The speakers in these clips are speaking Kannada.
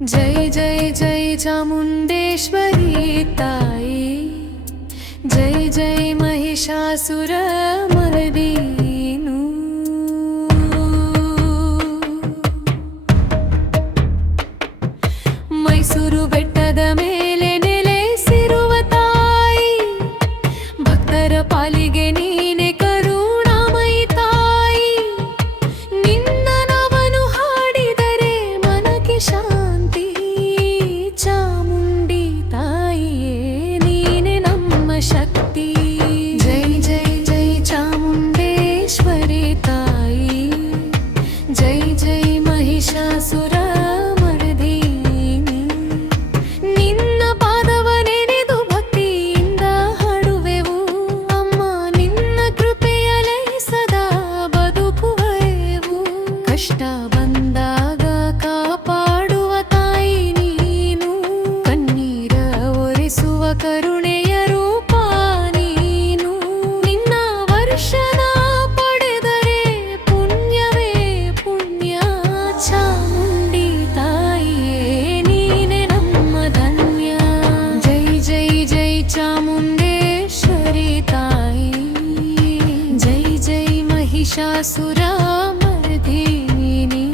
जय जय जय चामुंडेश्वरी ताई, जय जय महिषासुर मर्दिनु। मैसूरु बेट्टद मेले नेलेसिरुव ताई, भक्तर पालिगे नीने करुणामयी ताई। निन्न नामनु हाडिदरे मनके शांति, चामुंडी ताಯಿಯೇ ನೀನೆ ನಮ್ಮ ಶಕ್ತಿ। जय जय जय चामुंडेश्वरी ताई, जय जय महिषासुर मर्दिनी। ನಿನ್ನ ಪಾದವ ನೆನೆದು ಭಕ್ತಿಯಿಂದ ಹಾಡುವೆವು ಅಮ್ಮ, ನಿನ್ನ ಕೃಪೆಯಲೇ ಸದಾ ಬದುಕುವೆವು। ಕಷ್ಟ ಬಂದಾಗ ಕಾಪಾಡುವ ತಾಯಿ ನೀನು, ಕಣ್ಣೀರ ಒರೆಸುವ ಕರುಣೆಯ ರೂಪ ನೀನು। ನಿನ್ನ ವರ್ಷನ ಪಡೆದರೆ ಪುಣ್ಯವೇ ಪುಣ್ಯ, ಚಾಮುಂಡಿ ತಾಯಿಯೇ ನೀನೆ ನಮ್ಮ ಧನ್ಯ। ಜೈ ಜೈ ಜೈ ಚಾಮುಂಡೇಶ್ವರಿ ತಾಯಿ, ಜೈ ಜೈ महिषासुर मर्दिनी।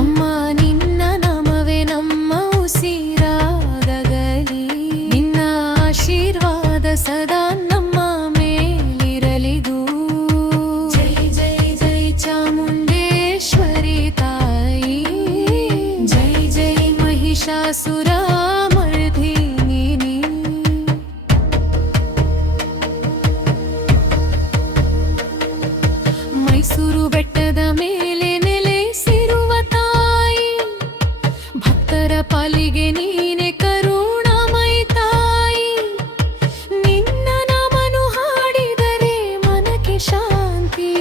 ಅಮ್ಮ ನಿನ್ನ ನಾಮವೇ ನಮ್ಮ ಉಸಿರಾಗಲಿ, ನಿನ್ನ ಆಶೀರ್ವಾದ ಸದಾ ನಮ್ಮ ಮೇಲಿರಲಿದು। ಜೈ ಜೈ ಜೈ ಚಾಮುಂಡೇಶ್ವರಿ ತಾಯಿ, ಜೈ ಜೈ महिषासुर मर्दिनी। ಮೈಸೂರು ಬೆಟ್ಟದ ಮೇಲೆ ನೆಲೆಸಿರುವ ತಾಯಿ, ಭಕ್ತರ ಪಾಲಿಗೆ ನೀನೆ ಕರುಣಾಮಯಿ ತಾಯಿ। ನಿನ್ನ ನಾಮನು ಹಾಡಿದರೆ ಮನಕ್ಕೆ ಶಾಂತಿ,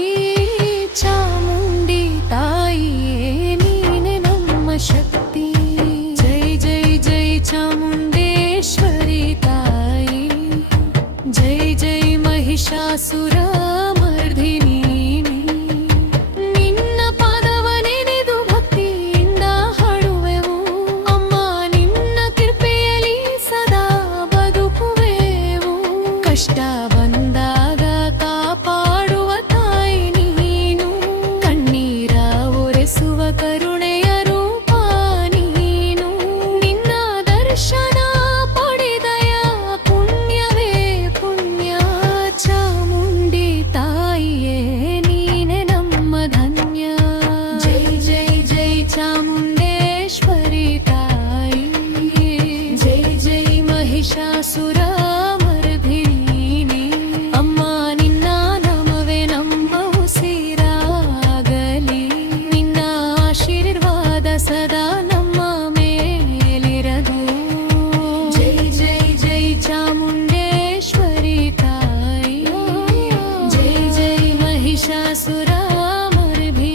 ಚಾಮುಂಡಿ ತಾಯಿಯೇ ನೀನೆ ನಮ್ಮ ಶಕ್ತಿ। ಜೈ ಜೈ ಜೈ ಚಾಮುಂಡೇಶ್ವರಿ ತಾಯಿ, ಜೈ ಜೈ महिषासुर मर्दिनी। ನಿನ್ನ ಪಾದವ ನೆನೆದು ಭಕ್ತಿಯಿಂದ ಹಾಡುವೆವು ಅಮ್ಮ, ನಿನ್ನ ಕೃಪೆಯಲಿ ಸದಾ ಬದುಕುವೆವು। ಕಷ್ಟ ಬಂದಾಗ ಕಾಪಾಡುವ ತಾಯಿ ನೀನು, ಕಣ್ಣೀರ ಒರೆಸುವ ಕರುಣೆಯ ರೂಪ ನೀನು। ನಿನ್ನ ದರ್ಶನ ಪಡೆದಯ ಪುಣ್ಯವೇ ಪುಣ್ಯ, ಚಾಮುಂಡಿ ತಾಯಿಯೇ ನೀನೆ ನಮ್ಮ ಧನ್ಯ। ಜೈ ಜೈ ಜೈ ಚಾಮುಂಡೇಶ್ವರಿ ತಾಯಿ, ಜೈ ಜೈ महिषासुर मर्दिनी। ಅಮ್ಮ ನಿನ್ನ ನಾಮವೇ ನಮ್ಮ ಉಸಿರಾಗಲಿ, ನಿನ್ನ ಆಶೀರ್ವಾದ ಸದಾ ನಮ್ಮ ಮೇಲಿರದು। ಜೈ ಜೈ ಜೈ ಚಾಮುಂಡೇಶ್ವರಿ ತಾಯಿ, ಜೈ ಜೈ महिषासुर मर्दिनी।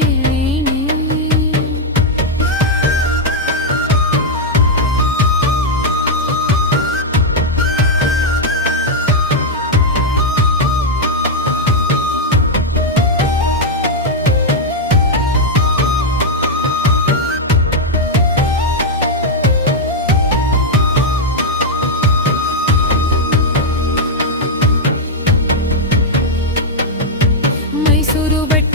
ಮೈಸೂರು ಬೆಟ್ಟ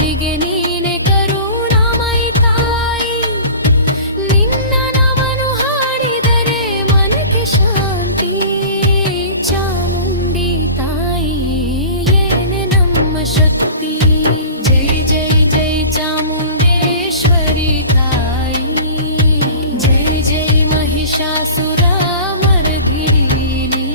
ಪಾಲಿಗೆ ನೀನೆ ಕರುಣಾಮಯಿ ತಾಯಿ. ನಿನ್ನ ನಾಮನು ಹಾಡಿದರೆ ಮನಕ್ಕೆ ಶಾಂತಿ. ಚಾಮುಂಡಿ ತಾಯಿ ಏನೆ ನಮ್ಮ ಶಕ್ತಿ. ಜೈ ಜೈ ಜೈ ಚಾಮುಂಡೇಶ್ವರಿ ತಾಯಿ. ಜೈ ಜೈ ಮಹಿಷಾಸುರ ಮರಗಿರಿಲಿ.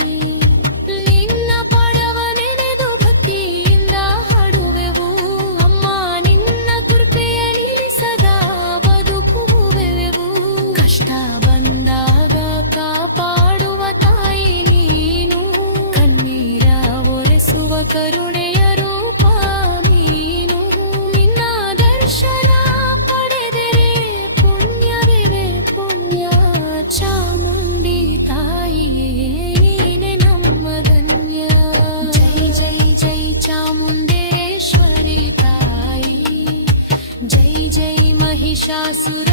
ನಿನ್ನ ಪಡವ ನೆನೆದು ಭಕ್ತಿಯಿಂದ ಹಾಡುವೆವು. ಅಮ್ಮ ನಿನ್ನ ಕೃಪೆಯಲ್ಲಿ ಸದಾ ಬದುಕುವೆವು. ಕಷ್ಟ ಬಂದಾಗ ಕಾಪಾಡುವ ತಾಯಿ ನೀನು. ಕಣ್ಣೀರ ಒರೆಸುವ ಕರುಣೆಯ ರೂಪ ನೀನು. ನಿನ್ನ ದರ್ಶನ ಪಡೆದರೆ ಪುಣ್ಯವಿವೆ ಪುಣ್ಯ. ಚಾಮುಂಡಿ ತಾಯಿಯೇ ನೀನೆ ನಮ್ಮ ಧನ್ಯ. ಜೈ ಜೈ ಜೈ ಚಾಮುಂಡೇಶ್ವರಿ ತಾಯಿ. ಜೈ ಜೈ ಮಹಿಷಾಸುರ